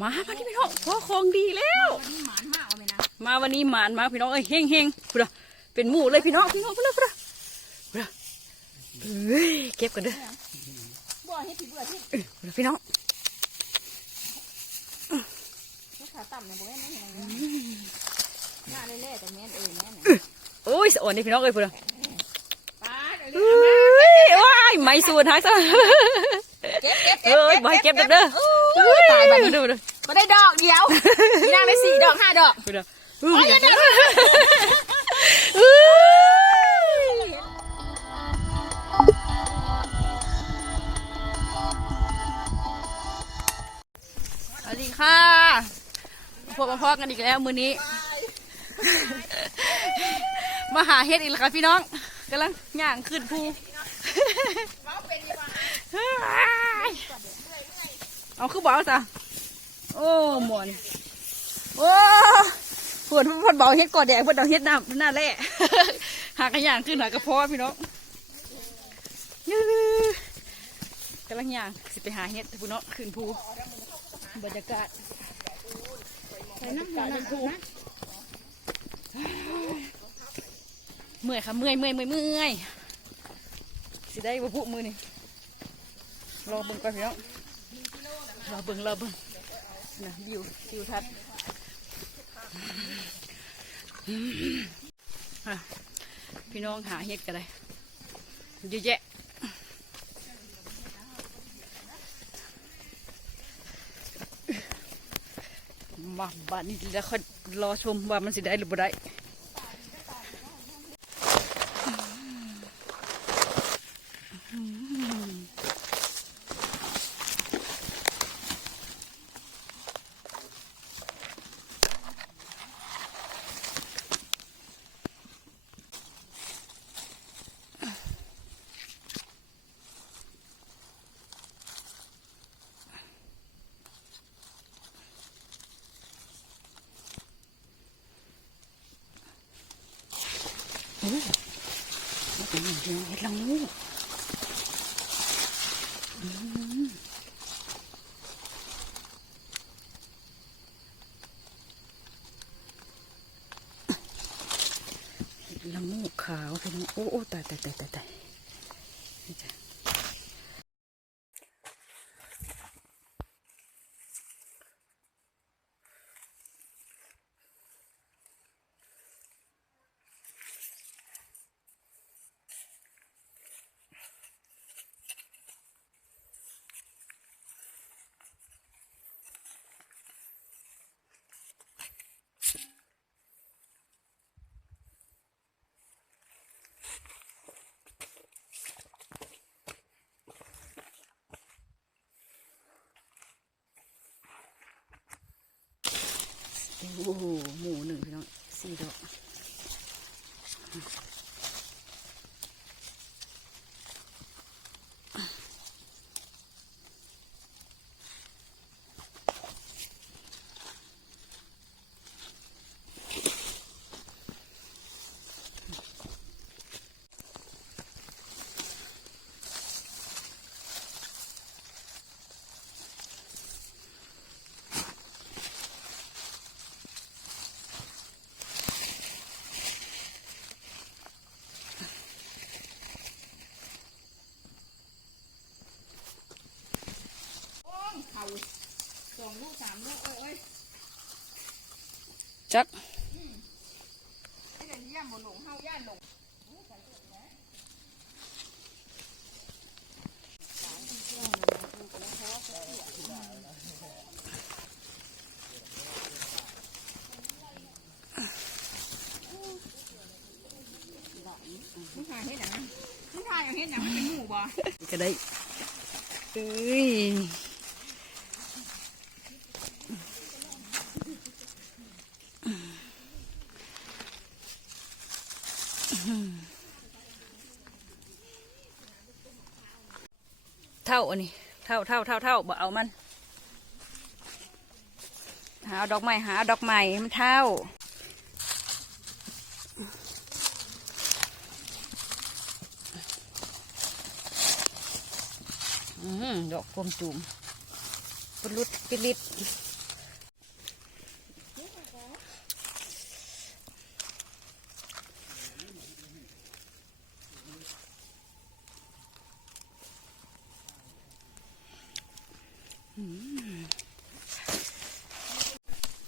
มามาที่พี่น้องพอของดีแล้ว วันนี้หมานมากเอาไหมนะมาวันนี้หมานมาพี่น้องเอ้ยเฮงเฮงพุดะเป็นหมู่เลยพี่น้องพี่น้องพุดะพุดะพุดะเฮ้ยเก็บกันเด้อบ่เฮ็ดผิดเบื่อที่เออพุดะพี่น้องลูกขาต่ำเนี่ยบ่แม่นไม่เห็นเลยหน้าเล่ๆแต่แม่นเออแม่นโอ้ยสะอ่อนนี่พี่น้องเอ้ยพุดะป้าเดี๋ยวเฮ้ยว้ายไม่สูดหายซะเก็บเก็บเอ้ยบ่ให้เก็บเด้อ เด้อตายบัดพุนี้ดะพุดะบ่ได้ดอกเดียวมีนางได้สี่ดอกห้าดอกพุดะเฮ้ยเฮ้ยสวัสดีค่ะพบมาพอกันอีกแล้วมื้อนี้ มาหาเฮ็ดอีกแล้วค่ะพี่น้องกำลังย่างขึ้นภู เอาคือบอกจ้ะโอ้หมอนโอ้ปวดพดเบาเฮ็ดกอดแดงพดเอาเฮ็ดน้ำหน้าแร่หากระย่างขึ้นหากระเพาะพี่น้องยื้อกำลังย่างสิไปหาเฮ็ดพี่น้องขึ้นภูบรรยากาศใส่น้ำหอมน้ำเมื่อยค่ะเมื่อยเมื่อยเมื่อยเมื่อยสิได้บ่พุมือนี่รอเบิ่งก่อนพี่น้อง รอเบิ่งรอเบิ่งนะวิววิวทัศน์พี่น้องหาเฮ็ดกันเลยเยอะแยะมาบ้านนี้แล้วค่อยรอชมว่ามันสิได้หรือบ่ได้ โอ้มันเป็นอย่างเดียวเห็ดละงูอืมเห็ดละงูขาวพี่น้องโอ้โอ้ตายตายตายตายตายนี่จ้ะ โอ้โหหมูหนึ่งพี่น้องสี่ดอก จักให้เดินเยี่ยมบ่หลงเฮาย่านหลงมึงถ่ายเฮ็ดหยังมึงถ่ายเอาเฮ็ดหยังมันเป็นหมู่บ่ก็ได้เอ้ยเท่าอันนี้เท่าเท่าเท่าเท่าบ่เอามัน หาดอกไม้หาดอกไม้ให้มันเท่าอืมดอกกลมจุ่มปลุดปิลิด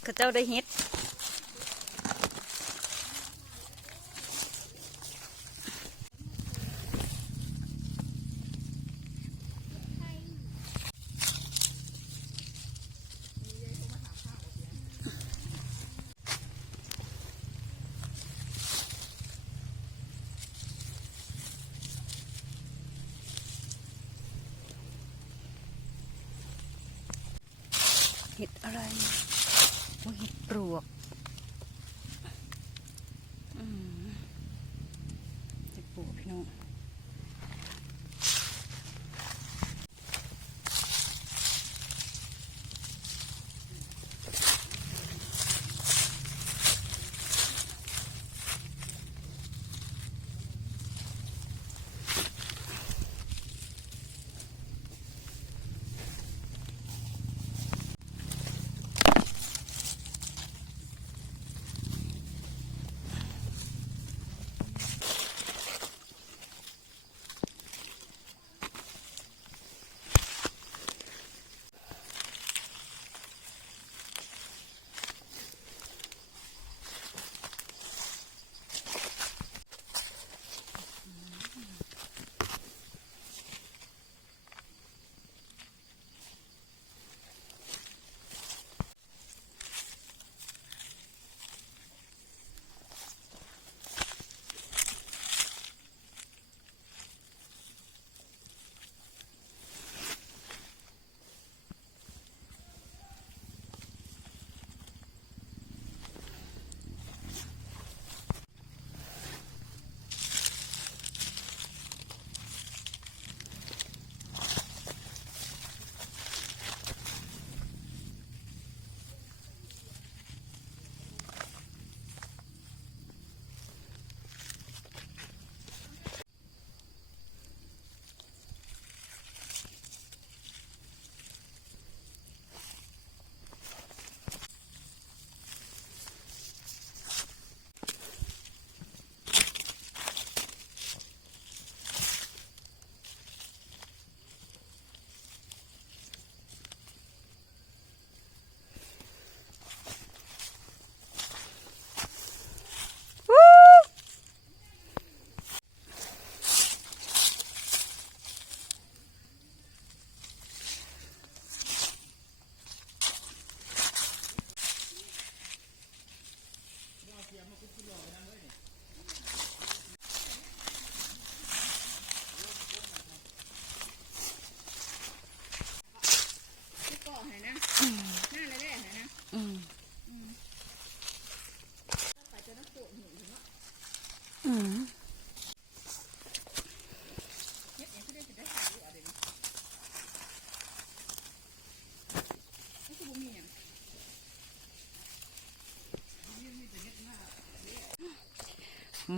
ข้าเจ้าได้เฮ็ดเห็ดอะไร ว่า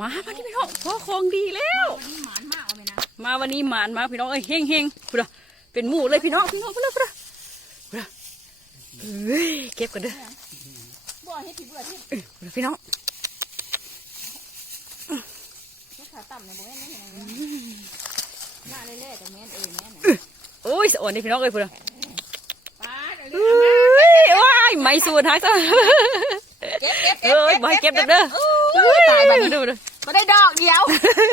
มามาที่พี่น้องพ่อของดีแล้วนี่หมานมากเอาไหมนะมาวันนี้หมานมาพี่น้องเอ้ยเฮงเฮงพุ่นน่ะเป็นหมู่เลยพี่น้องพี่น้องพุ่นน่ะพุ่นน่ะพุ่นน่ะเฮ้ยเก็บกันเด้อบ่เฮ็ดผิดบ่เฮ็ดเอ้ยพุ่นน่ะพี่น้องลูกขาต่ำเนี่ยบ่แม่นไม่เห็นอะไรหน้าเล่ๆแต่แม่นเองแม่นโอ้ยสะอ่อนนี่พี่น้องเอ้ยพุ่นน่ะป้าเดี๋ยวเฮ้ยว้ายไม่สูดฮักซะเก็บเก็บเอ้ยบ่ให้เก็บเด้อเด้อ ตายบัดนี้ดูดูมาได้ดอกเดียว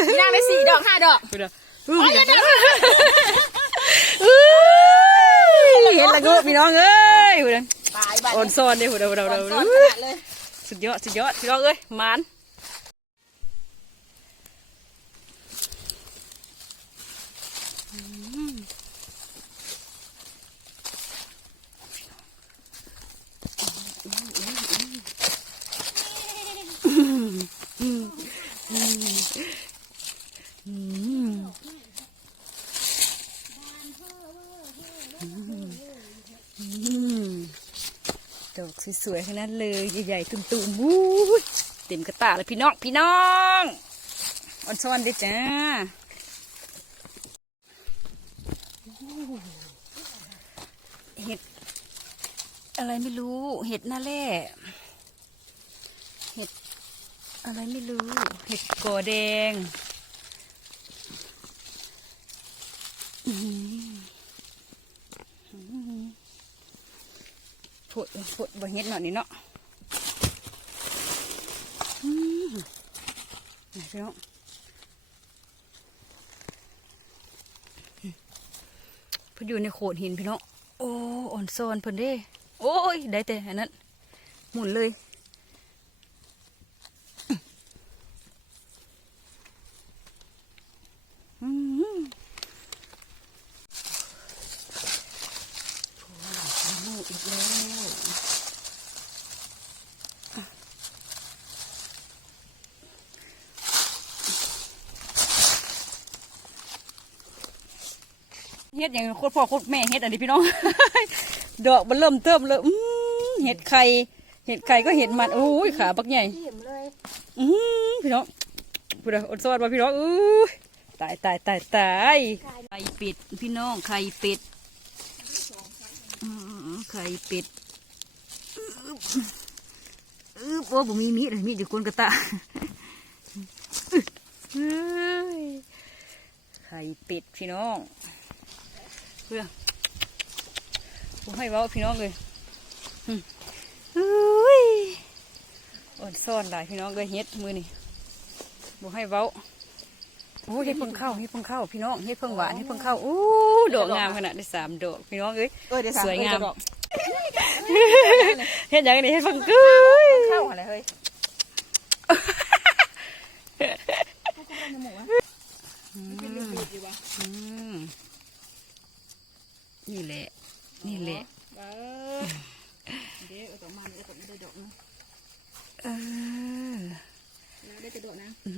มีนางได้สี่ดอกห้าดอกพุ่นน่ะเฮ้ยเฮ้ยเห็นละกูพี่น้องเอ้ยพุ่นน่ะตายบัดอ่อนนี้ซ้อนเด้อพุ่นน่ะพุ่นน่ะก่พุ่นอนน่ะก่อนขนาดเลยสุดยอดสุดยอดพี่น้องเอ้ยหมาน สวยๆทั้งนั้นเลยใหญ่ๆตุ่มๆวู้ยเต็มกระตาเลยพี่น้องพี่น้องอ่อนซ้อนด้จ้าเห็ดอะไรไม่รู้ เห็ดหน้าแร่เห็ดอะไรไม่รู้ เห็ดกอแดงอื พุดพุดบ่เฮ็ดหน่อยนี่เนาะนี่พี่น้องเพิ่นอยู่ในโขดหินพี่น้อง โอ้ อ่อนซอนเพิ่นเด้ โอ้ย ได้แต่อันนั้น หมุนเลย อืมโอ้ยลูกอีกแล้ว เฮ็ดอย่างโคตรพ่อโคตรแม่เฮ็ดอันนี้พี่น้อง ดอกมันเริ่มเติมเลยอืมเห็ดไข่เห็ดไข่ก็เห็ดมันโอ้ยขาบักใหญ่เห็มเลยอืมพี่น้องพูดเลยอดสวัสดิ์ว่าพี่น้องอู้ยตายตายตายตายไข่เป็ดพี่น้องไข่เป็ดอืมไข่เป็ดอึ๊บอึ๊บโอ้ผมมีมีดเลยมีดอยู่กวนกระตะเฮ้ยไข่เป็ดพี่น้องเพื่อผมให้เว้าพี่น้องเลยอืมอุ้ยอ่อนซ่อนหลายพี่น้องเลยเฮ็ดมือนี่บให้เว้าโอ้เฮ็ดเพิ่งเข้าเฮ็ดเพิ่งเข้าพี่น้องเฮ็ดเพิ่งหวานเฮ็ดเพิ่งเข้าโอ้ดอกงามขนาดได้สามดอกพี่น้องเอ้ยเออเดี๋ยวสวยงามเออเดี๋ยวเฮ็ดอย่างนี้เฮ็ดเพิ่งกุ้ย เข้าอะไรเฮ้ย อืม นี่แหละ นี่แหละเออเดี๋ยวเอาต่อมาเดี๋ยวก็ไม่ได้ดอกนะเออแล้วได้จะดอกนะอื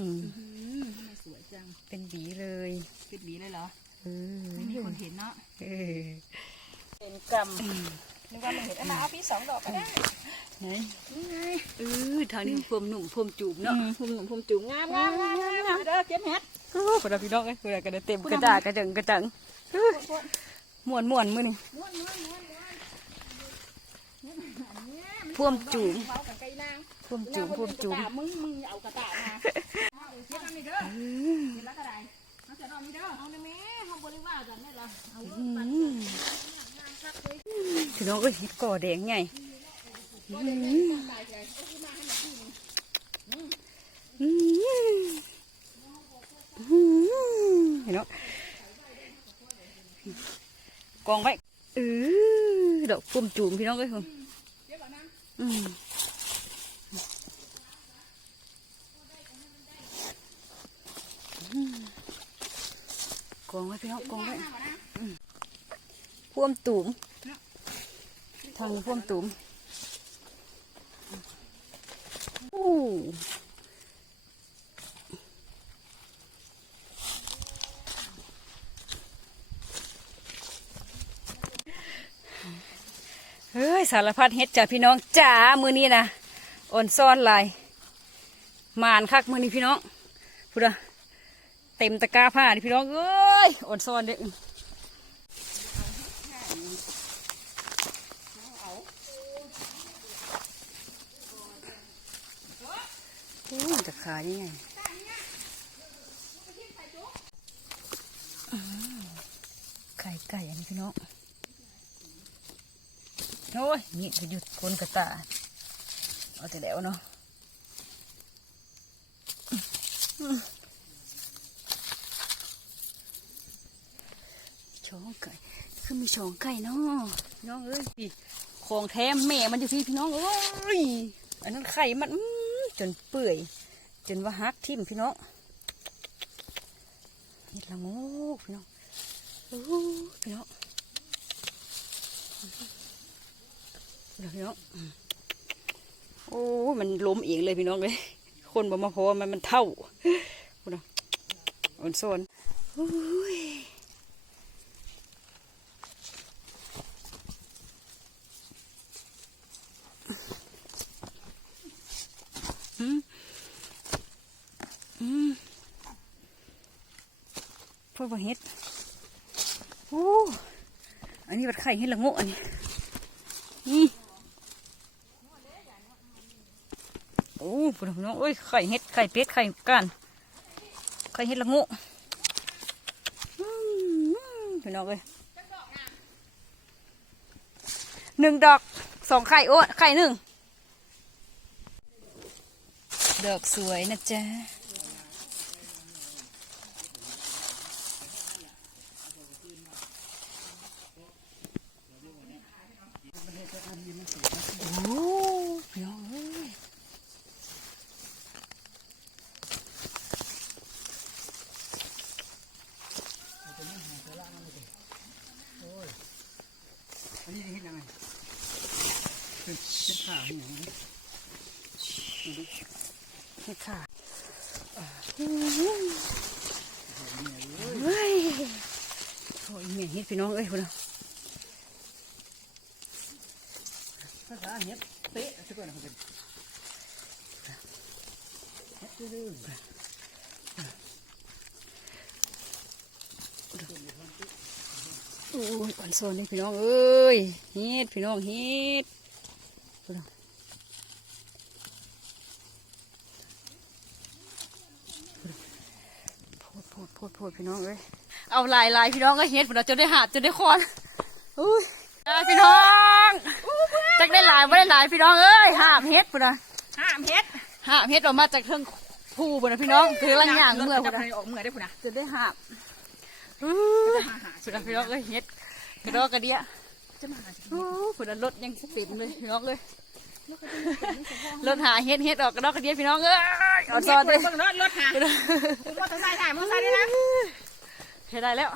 มอืมทำไมสวยจัง เป็นบีเลยปิดหวีเลยเหรอเออไม่มีคนเห็นเนาะเออเป็นกรรมนึกว่าไม่เห็นเอามาเอาพี่สองดอกก็ได้ไหนนี่ไงเออทางนี้พรมหนุ่มพรมจูบเนาะเนาะพุ่มหนุ่มพุ่มจุ๋มงามงามงามงามงามเด้อเก็บเห็ดโอ้พอดพี่น้องเอ้ยพอดกันเต็มกระดาษกระจังกระจังเอ้ย ม่วนม่วนมือนี่ม้วนม้วนม้วนม้วนพ่วมจูมเบากับไก่นางพ่วมจูมพ่วมจูมมึงมึงเอากระตามาเอาเก็บอันนี้เด้อเก็บแล้วก็ได้เอาเสร็จเอานี่เด้อเอาในแม่ทำบริวารกันนี่เหรอเอาอืมพี่น้องเอ้ยเห็ดก่อแดงไงอืมอืมอืมเห็นเนาะ กองไว้เออดอกพ่วมจูมพี่น้องเอ้ยคุณอืมกองไว้พี่น้องกองไว้พ่วมตุ่มทางนี้พ่วมตุ่มโอ้ เฮ้ยสารพัดเฮ็ดจ้ะพี่น้องจ๋ามือนี้นะอ่อนซ่อนลายมานคักมือนี้พี่น้องพูดเต็มตะกร้าผ้าพี่น้องเอ้ยอ่อนซ่อนเด้อโอ้ยจะขายยังไงไข่ไก่อันนี้พี่น้อง โอ้ยนี่ก็หยุดคนกระตาเอาแต่แล้วเนาะช้องไก่คือมีช้องไก่เนาะน้องเอ้ยพี่ของแท้แม่มันอยู่พี่พี่น้องเอ้ยอันนั้นไข่มันจนเปื่อย จนว่าฮักทิ่มพี่น้องเห็ดละงกพี่น้องโอ้พี่น้องเดี๋ยว พี่น้องโอ้มันล้มเองเลยพี่น้องเลย คนบอกมาพราะว่มันมันเท่าพูดนะอ่อนโซนโอ้ยอืมอืมพวกว่าเห็ดโอ้อันนี้บัดไข่เห็ดละโงกอันนี้ โอ้พูดนะพี่น้องโอ้ยไข่เห็ดไข่เป็ดไข่ก้านไข่เห็ดละโงกอืมพี่น้องเลยหนึ่งดอกสองไข่โอ้ไข่หนึ่งดอกสวยนะจ๊ะโอ้ยองเอ้ย อันนี้เห็นยังไงเป็นเป็นขาอย่างนี้ นี่ค่ะเฮ้ยโอ้ยแม่เฮ็ด พี่น้องเอ้ยพุ่นน่ะภาษาเฮ็ดเป๊ะทุกคนนะครับเฮ็ดดื้อโอ้ยอ่อนโซนนี่พี่น้องเอ้ยเฮ็ดพี่น้องเฮ็ดพุ่นน่ะโพดโพดโพดโพดพี่น้องเอ้ย เอาลายลายพี่น้องก็เฮ็ดพุ่นน่ะจนได้หาบจนได้คอนอุ้ยได้พี่น้องจักได้หลายไม่ได้หลายพี่น้องเอ้ยหาบเฮ็ดพุ่นน่ะห้ามเฮ็ดหาบเฮ็ดออกมาจากเทิงผู้พุ่นน่ะพี่น้องคือลังย่างเมื่อจะพุ่นไปน่ะออกเมื่อได้พุ่นนะจะได้หาบอื้อพุ่นน่ะพี่น้องเอ้ยเฮ็ดกระดอกกระเดียจะมาหาสิโอ้พุ่นน่ะรถยังเต็มเลยพี่น้องเอ้ยรถหาเฮ็ดเฮ็ดออกกระดอกกระเดียพี่น้องเอ้ยเอาซอนเลยเบิ่งรถรถหาคุณมอเตอร์ไซค์ถ่ายมอเตอร์ไซค์ด้วยนะ เฮ็ดได้แล้ว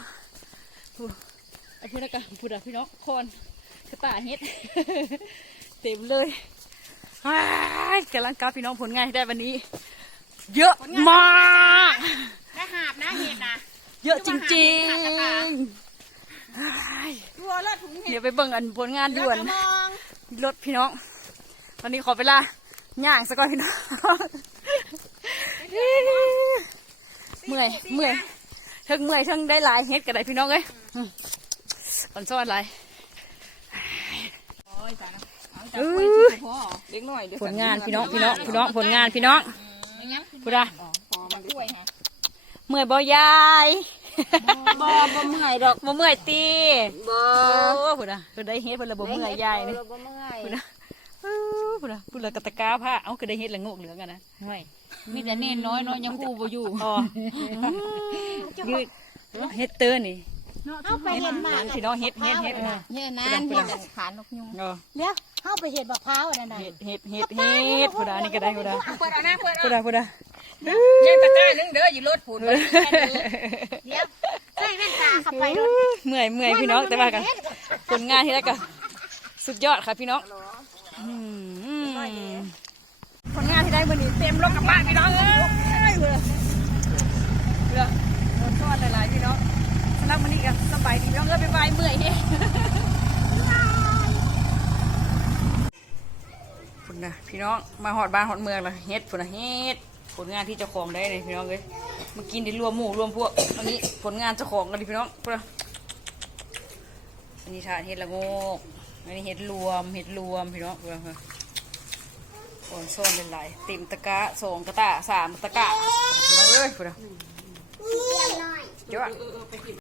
พุ่นไอ้พุ่นน่ะก็พุ่นน่ะพี่น้องคอนกระตายเฮ็ด เต็มเลยว้ายกำลังกลับพี่น้องผลงานที่ได้วันนี้ เยอะมากได้หาบนะเห็ดนะเยอะจริงจะมาหาเห็ดๆหาดกระตาตัวรถถุงเห็เดี๋ยดวไปเบิ่งอันผลงานด่วนมองรถพี่น้อง ตอนนี้ขอเวลาย่างสักก่อนพี่น้องเมื่อยเมื่อย เทิงเมื่อยเทิงได้หลายเฮ็ดกันได้พี่น้องเอ้ยอืมอ่อนซ้อนหลายโอ้ยตายแล้วเอาจับไว้ที่พ่อเล็กหน่อยเดี๋ยวผลงานพี่น้องพี่น้องพี่น้องผลงานพี่น้องไม่งั้นพูดอะพอมันด้วยฮะเมื่อยบ่ยายบ่บ่เมื่อยดอกบ่เมื่อยตีบ่โอ้พุ่นน่ะเพิ่นได้เฮ็ดเพิ่นละบ่เมื่อยยายนี่บ่เมื่อย พุ่นน่ะเออพุ่นน่ะพุ่นละกะตะกาผ้าเอ้าก็ได้เฮ็ดละโงกเหลืองกันนะห่วยมีแต่เน้นน้อยน้อยยังคู่บ่อยู่อ๋อยืดเฮ็ดเตือนนี่เข้าไปเห็นหมากพี่น้องเฮ็ดเฮ็ดเฮ็ดนะเนี่ยนั่นเห็ดขานนกยุงเออเดี๋ยวเข้าไปเห็นบักพร้าวอันนั้นน่ะเฮ็ดเฮ็ดเฮ็ดเฮ็ดพุ่นน่ะอันนี่ก็ได้พุ่นน่ะเปิดเอาหน้าเปิดพุ่นเอาน่ะพุ่นน่ะยังตะกร้านึงเด้ออยู่รถผุนเดี๋ยวใส่แว่นตาเข้าไปรถเมื่อยเมื่อยพี่น้องแต่ว่ากันผลงานที่ได้ก็สุดยอดค่ะพี่น้องอืม ผลงานที่ได้วันนี้เต็มรถกลับบ้านพี่น้องเอ้ยเบื่อเบื่อโดนทอดหลายๆพี่น้องสำหรับวันนี้ก็สบายดีพี่น้องเอ้ยบ๊ายบายเมื่อยเฮ้พุ่นนะพี่น้องมาหอดบ้านหอดเมืองละเฮ็ดพุ่นนะเฮ็ดผลงานที่เจ้าของได้เลยพี่น้องเอ้ยมื่อกี้ได้รวมหมู่รวมพวกอันนี้ผลงานเจ้าของกันดิพี่น้องพุ่อันนี้ถาเฮ็ดละโงกอันนี้เฮ็ดรวมเฮ็ดรวมพี่น้องพุ่นนะพุ่นนะ โอนซ่อนเป็นหลายเต็มตะกร้าสองกระตะสามตะกร้าพี่น้องเอ้ยพุ่นนะเจ้า